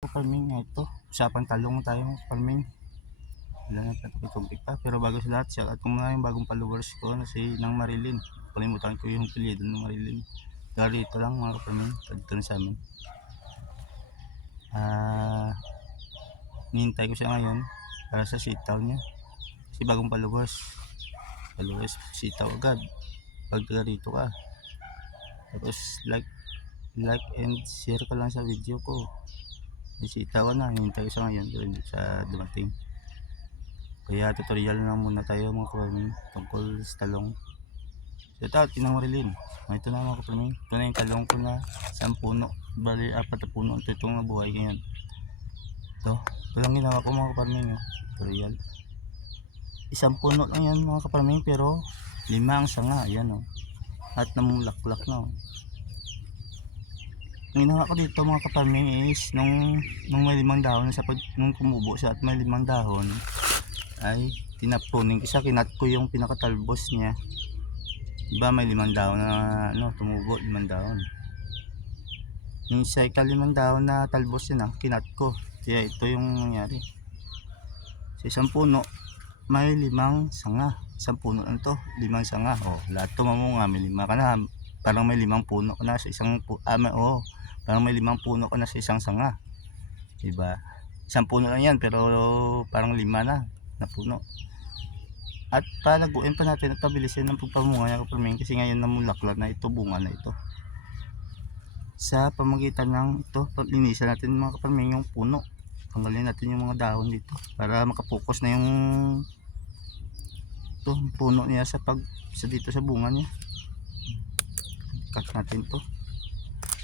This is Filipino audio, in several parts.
Farming ito, usapang talong tayo farming. Wala na tubig pa, pero bago sa lahat, shoutout ko muna yung bagong followers ko na si Nang Marilyn. Kalimutan ko yung apelyido ng Marilyn. Dari ito lang mga farming, dito na sa amin. Nihintay ko siya ngayon para sa sitaw niya. Kasi bagong followers sitaw agad pag taga rito ka. Tapos like and share ka lang sa video ko. Sitaw ka na, hinihintay ko siya ngayon doon sa dumating. Kaya tutorial na muna tayo mga farming tungkol sa talong. Shout out Tinang Marilyn. Ito na mga farming, ito na yung talong ko na isang puno. Bali 4 na puno ito itong nabuhay ngayon. Ito lang ginawa ko mga farming, tutorial. Isang puno lang yan mga farming, pero 5 ang sanga, yan at namulaklak na. Ang ginawa ko dito mga kaparming is nung may 5 dahon nung kumubo siya at may 5 dahon ay tinapunin ko siya, kinat ko yung pinakatalbos niya. Diba may 5 dahon na tumubo, 5 dahon. Yung sa 5 dahon na talbos yun kinat ko. Kaya ito yung nangyari. Sa isang puno may 5 sanga. Isang puno lang to, 5 sanga. Lahat tumamunga, may 5 ka na. Parang may 5 puno ka na sa isang parang may 5 puno ka na sa isang sanga. Diba? Isang puno lang yan, pero parang 5 na puno. At palaguin pa natin at pabilisin ng pagpamunga niya kaparming, kasi ngayon namulaklak na ito, bunga na ito. Sa pamagitan ng ito, linisan natin mga kaparming yung puno. Tanggalin natin yung mga dahon dito para makapokus na yung puno niya sa dito sa bunga niya. Cut natin to.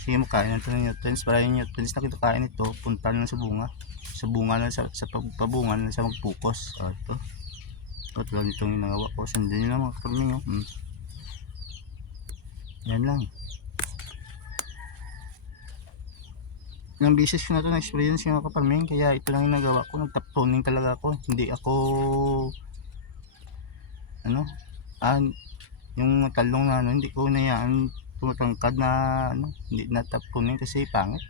Sige, makain natin ng nutrients para yung nutrients na kinakain ito punta lang sa bunga. Sa bunga na sa pagpabunga na sa magpukos. Ito lang itong ginagawa ko. Sundin nyo lang mga kaparming. Yan lang. Ilang beses ko na ito na-experience yung mga kaparming, kaya ito lang yung nagawa ko. Nag-top toning talaga ako. Hindi ako yung talong na hindi ko nayaan tumatangkad na hindi na top toning kasi pangit.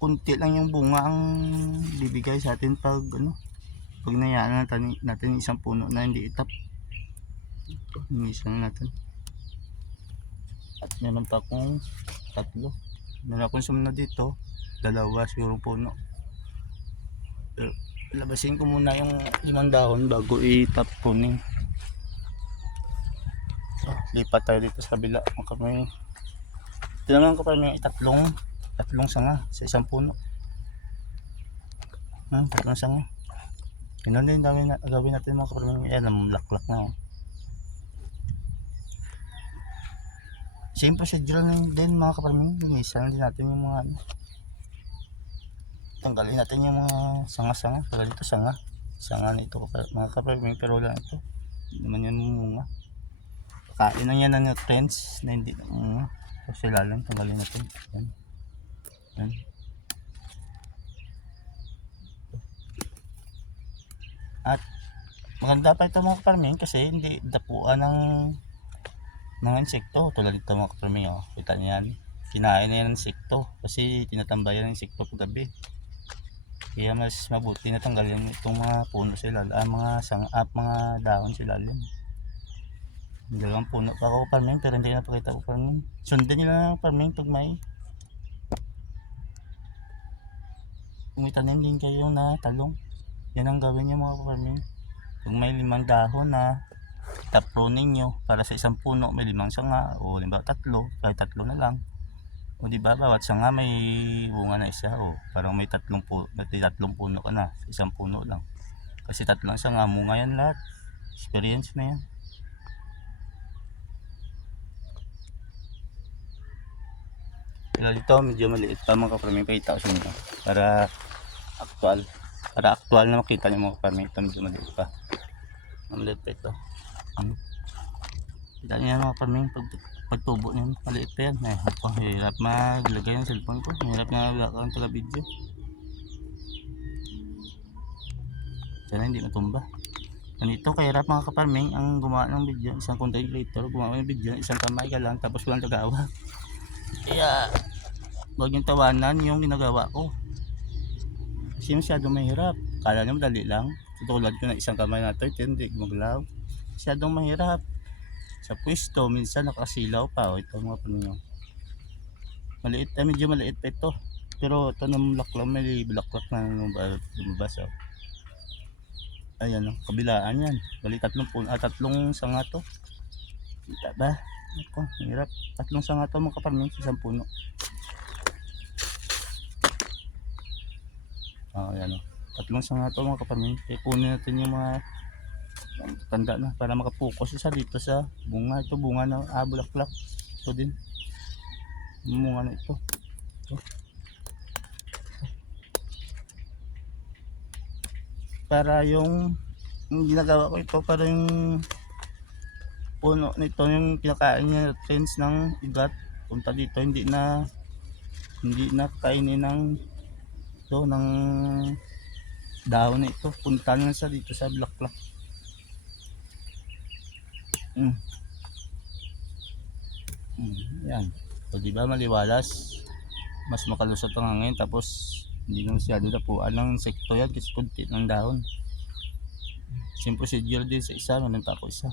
Kunti lang yung bunga ang bibigay sa atin pag nayaan natin isang puno na hindi itap. Inisan natin. At meron pa akong 3. Meron akong sumunod dito, 2 siguro puno. Pero labasin ko muna yung 5 dahon bago i-top tuning. Lipat tayo dito sa kabila. Ito naman kapag may tatlong sanga sa isang puno. Tatlong sanga. Ganun din gawin natin mga kapag yan, namulaklak na. Same procedure din mga kapag linisan din natin yung mga tanggalin natin yung mga sanga-sanga. Pero dito sanga nito mga kapag pero lang ito hindi naman yan munga. Kain lang yan ng nutrients na hindi munga. So sila lang tanggalin natin. Yan. At maganda pa ito mga kaparming kasi hindi dapuan ng insekto. Tulad ito mga kaparming, kita niyo yan, kinain na yan ng insekto kasi tinatambayan ng insekto pag gabi. Kaya mas mabuti na tanggalin itong mga puno sa ilalim, mga dahon sa ilalim. Dalawang puno pa ako kaparming pero hindi na pakita ko kaparming. Sundan nyo lang kaparming pag may umitanim din kayo na talong. Yan ang gawin nyo mga kaparming. Kung may 5 dahon na top pruning nyo para sa isang puno may 5 sanga o limbawa 3, kahit 3 na lang. O diba bawat sanga may bunga na isa, parang may 3 puno ka na sa isang puno lang. Kasi 3 sanga, bunga yan lahat. Experience na yan. Pero dito medyo maliit pa mga kaparming, pakita ko sa inyo para actual na makita nyo mga kaparming. Ito medyo maliit pa. Maliit pa ito. Kita nyo yan mga kaparming, pagtubo nyo maliit pa yan. Hirap maglagay ng cellphone ko, hirap na ang taga video. Sana hindi matumba. Ganito kahirap mga kaparming ang gumawa ng video. Isang content creator gumawa ng video, isang kamay ka lang tapos walang tagawa. Kaya Huwag niyong tawanan yung ginagawa ko. Kasi masyadong mahirap. Kala niyo madali lang. Tutulad ko na isang kamay na ito, hindi gumagalaw. Masyadong mahirap. Sa pwesto, minsan nakasilaw pa. O, ito mga panyo. Maliit, medyo maliit pa ito. Pero ito na bulaklak, may bulaklak na lumabas. Oh. Ayan, oh, kabilaan yan. Bali, tatlong sanga to. Kita ba? Ito, hirap. Tatlong sanga to mga kaparmin sa isang puno. Ayan, oh. Tatlong sanga to mga kaparmin. Kunin natin yung mga tanda na para makapokus sa dito sa bunga. Ito bunga na bulaklak. Ito din. Bunga na ito. Ito. Para yung ginagawa ko ito para yung puno nito yung kinakain niya nutrients ng igat punta dito, hindi na kainin ng ito ng dahon na ito, punta na sa dito sa bulaklak. Yan, so diba maliwalas, mas makalusot ang hangin, tapos hindi na masyado napuan ng insekto yan kasi kunti ng dahon. Same procedure din sa isa, meron pa ako isa.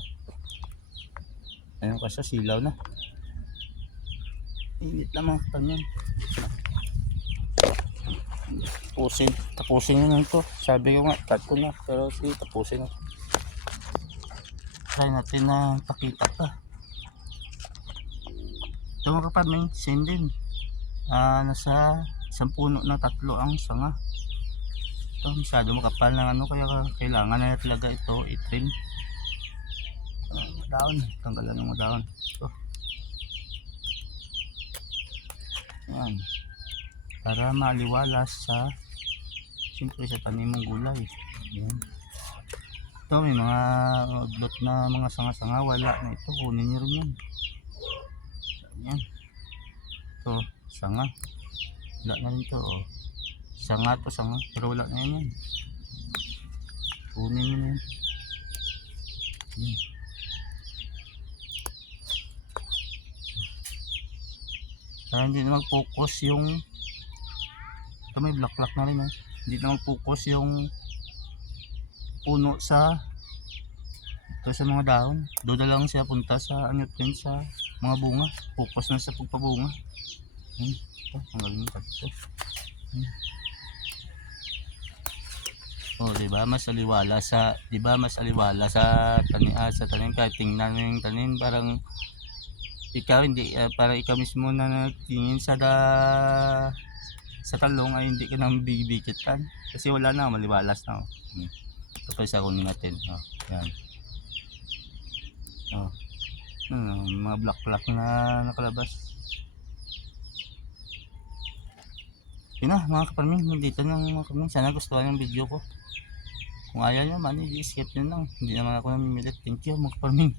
Ayun kasi silaw na. Init na mga katanyan. Tapusin na ito. Sabi ko nga, cut ko na. Pero sige, tapusin na. Try natin na pakita pa. Ito mga kaparmin, same din. Nasa isang puno na 3 ang sanga. Ito masyado makapal ng ano, kaya kailangan na talaga ito i-trim. Daon, tanggalan ng daon. Ito. Yan. Para maliwalas sa siyempre sa tanim mong gulay. Yan. Ito may mga udlot na mga sanga-sanga, wala na ito, kunin nyo rin yan. Yan. Ito, sanga. Wala na rin ito. Oh. Sanga to, sanga. Pero wala na yan. Kunin nyo na yan. Yan. Kaya hindi naman focus yung ito, may black na rin. Hindi naman focus yung puno sa ito sa mga dahon. Doon na lang siya punta sa ano din sa mga bunga. Focus na sa pagpabunga. Ito, ang galing ito. Oh, diba mas aliwala sa tanim kahit tingnan mo yung tanim parang ikaw hindi para ikaw mismo na nagtingin sa talong ay hindi ka nang bibikitan kasi wala na, maliwalas na. Tapos kunin natin. Yan. Mga black na nakalabas. Yun na mga kaparmin, dito na mga kaparmin. Sana gustuhan yung video ko. Kung ayaw nyo man, i-skip nyo lang. Hindi naman ako namimilit. Thank you mga kaparmin.